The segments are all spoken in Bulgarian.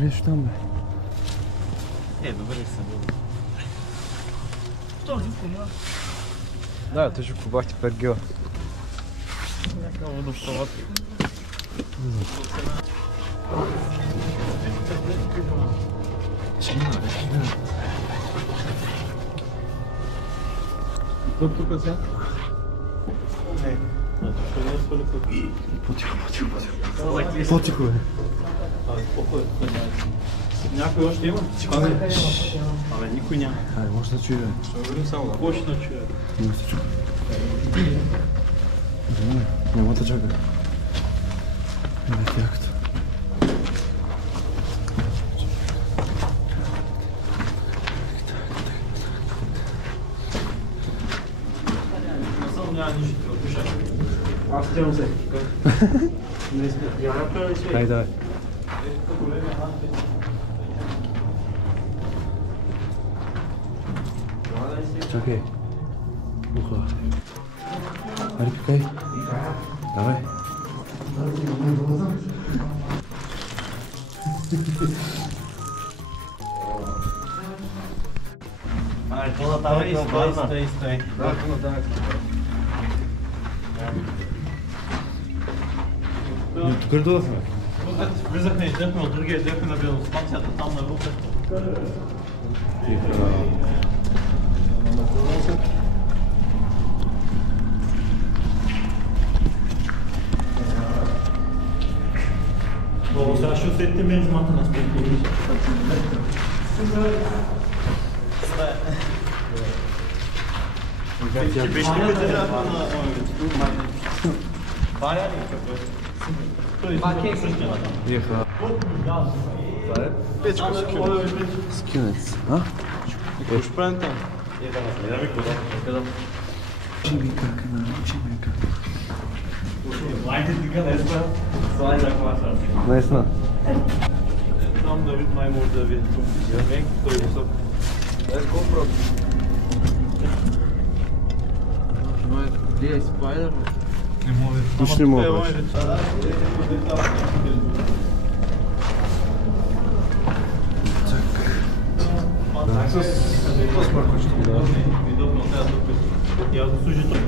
Имаш нещо там, бе? Добре съм. Що, Живко, ма? Да, те ще побахти 5 гила. Някакъв водопровод. Тук сега? Не. По-тихо. По-тихо, бе. Някой още има? Абе, никой няма. Айде, може да чуе, бе. Ще говорим само. Кой ще начуе? Не се чуе. Добре, няма да чака. Айде, якото. Няма нищо, отпиша. Аз тя се. Айде, давай. Чакай. Уха. Айде, пикай. Давай. Ай, то да давай, стой. Тук ли да сме? Тук влизахме и дъхме от другия, дъхме на бензостанцията там на рука. О, сега ще усетите бензимата на спекулите. Ти беше ли държавата на Ваня ли? Той е същия. Еха. Печко Скинец. А? Какво ще правим там? Да наследаме кода. Учи ми как, учи ми как. Майде тика не сме. Слай за класа. Наистина. Там Давид май може да види. Той е висок. Дай GoPro. Где е спайдер? Не мога. Нищо не мога вече. Какво смъркваш тук? Видохме от тази тук. Я го служи тук.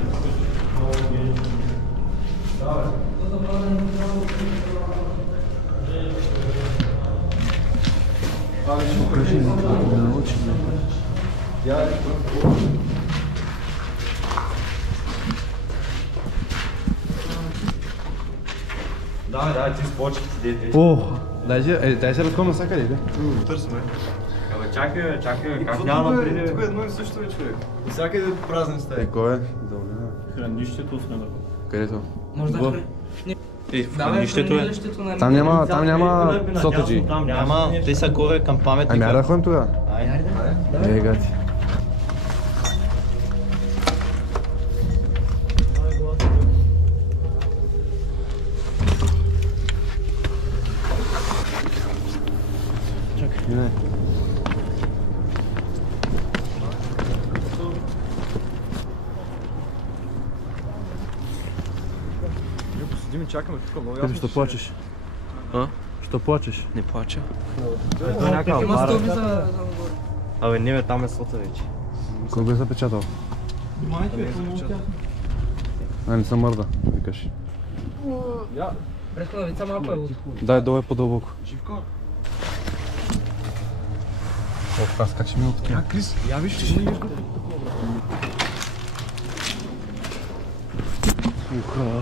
Покажи ми това, да научи ме. Да, ти с почките дете. О, дай се разходим навсякъде, бе. Търсим, Чакай, как няма да приде? Тук е едно и също е, човек. Всякъде празни стаи. Кой е? Хранището сме на Където? Може да Во. в хранището е. Там няма сотаджи. Няма, те са горе към паметника. Ами айде да ходим тогава. Айде. Гати. Чакай. Не. Седим и чакаме тук, много Къде ясно. ще плачеш? А? Що плачеш? Не плача. Има стълби за нагоре. Абе, не бе, там е сота вече. Кой го е запечатал? А, не съм мърда, викаш. Предходна вица малко е от. Дай долу е по-дълбоко. Живко. О, така скачи ми от Я, Крис, я виж, че не вижда. Уха.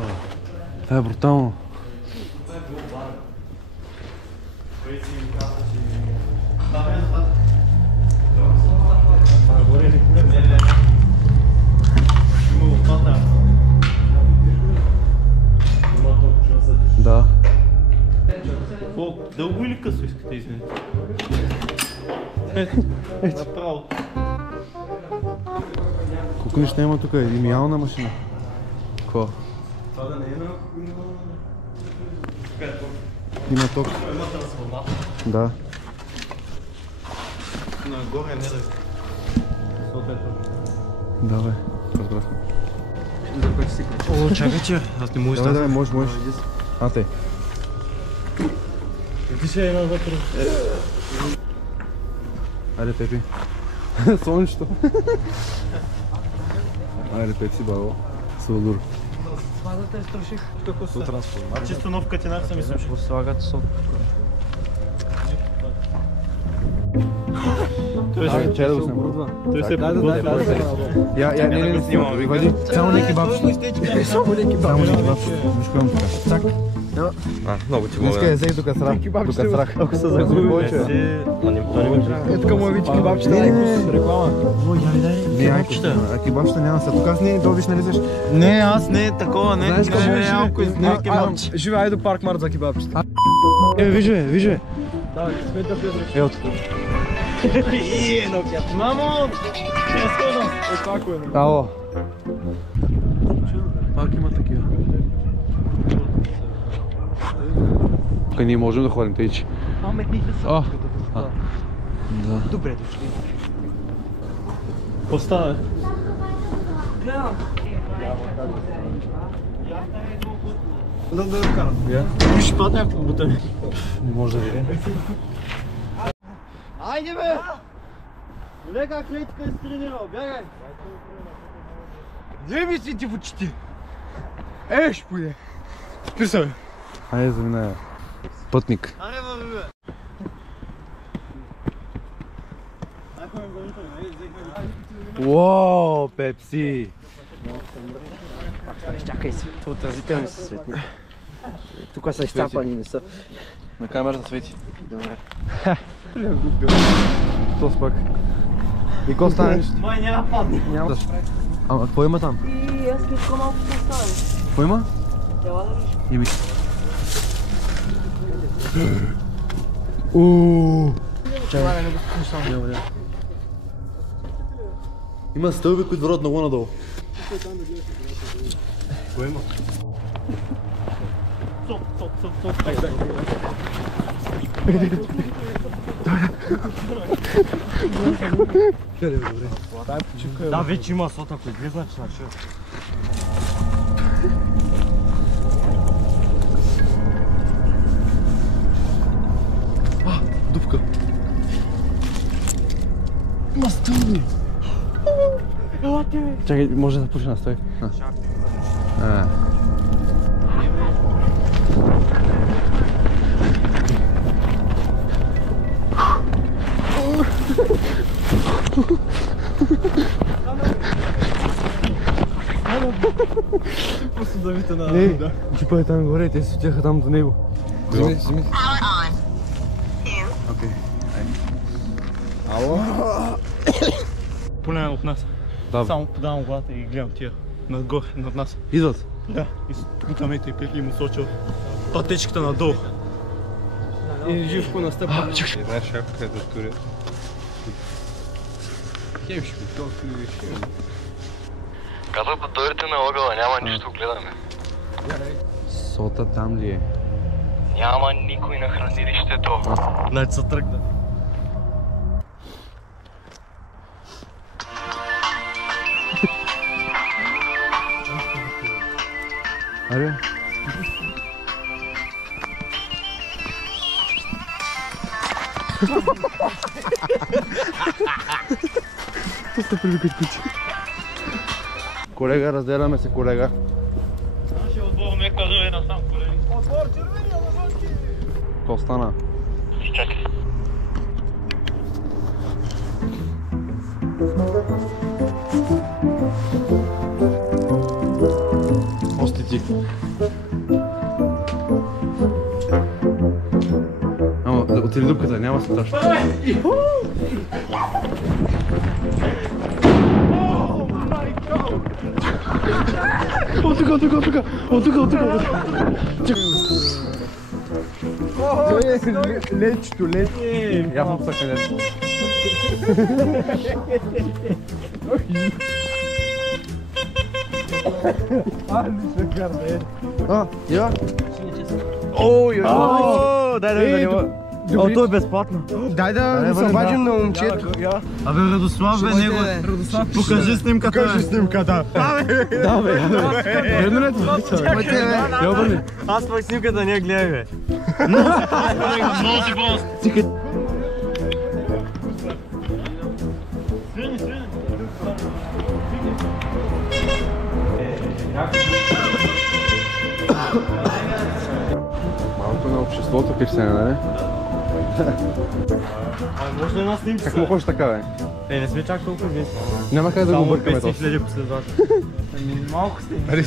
Това е брутално. Да. Какво? Дълго или късо искате, извините? Направо. Колко неща има тук? Идеална машина. Какво? Това да не е на... Има ток. Има трансформатор. Да. Нагоре не да е. Съответно. Давай. Разбрахме. За който си крича. О, чакай, че аз не мога Давай, можеш. А, те. Ти ще една вътре. Айде, Пепи. Слънчето. Айде, Пепси, баба. Сладур. Базата е струших. До трансформация. Чисто нов катинар съм мисля. Слагат сок. Чай да го снимам. Той се Я, не снимам. Вади, само не кебабчета. Само не кебабчета. Мишкам така. Цак. Много ти Днеска е взех тук срах. Ако се загуби, Ето му вече кебабчета. реклама. Не, кебабчета няма сега. Тук аз не добиш не влизаш. Не, аз не такова, не. Знаеш какво не, малко не кебабче. Живе, айде до парк Март за кебабчета. Вижте. Да, смета Петър. Ето. Мамо! Я сходам. Опако е. Ало. Пак има такива. Тук ние можем да ходим, тъй че. Паметните са. Да. Добре дошли. Остава. Гледам. Да карам. Виж пат някакво бутане. Не може да видим. Айде бе! Лека клетка е стренирал, бягай! Не ми свети в очите. Еш, поде. Спри се, бе. Айде, заминай. Пътник. Аре, бе, бе! Уау, Пепси! Чакай си, отразителни са светни. Тук са изцапани, не са. На камерата свети. Добре. То спак. И ко стане? Май няма падне. Няма. Ама какво има там? И аз искам малко да оставя. Какво има? Ела да виж. Иби. Ууу. Чакай, не го спускам. Има стълби, които върват много надолу. Кой има? Стоп. Да, вече има сот, ако излезна, че начи. Дупка. Има стълби. Чакай, може да започне, стой. Посудовите на... Не, джипа е там горе, те светяха там до него. Вземи. Окей. Ало? Поне от нас. Да. Само подавам главата и гледам тия. Надгоре, над нас. Идват. Да. И спутамете и Пепи му сочил пътечката надолу. И живко настъпва. Една шапка е да турят. Хемшко, толкова и хем. Казах да дойдете на ъгъла, няма нищо, гледаме. Сота там ли е? Няма никой на хранилището. Значи се тръгна. Аре? То сте привикат кучи. Колега, разделяме се, колега. Нашия отбор ме казва насам, колеги. Отбор, червени, амазонки! Какво стана? Чакай. Ости ти. Ама, отиди дупката, няма се страшно. От тук. Лечето. Явно са където. Я? О, дай да няма. О, то е безплатно. Дай да се обадим на момчето. Абе, Радослав бе, него. Покажи снимката. Покажи снимката. Да, бе. Верно ли е това? Аз пък снимката не гледай, бе. Носи просто. Малко на обществото Кристина, нали? Може да нас снимки. Как му хочеш така, бе? Не сме чак толкова известни. Няма как да го Само бъркаме 500 то. хиляди последователи. Малко сте. Аре,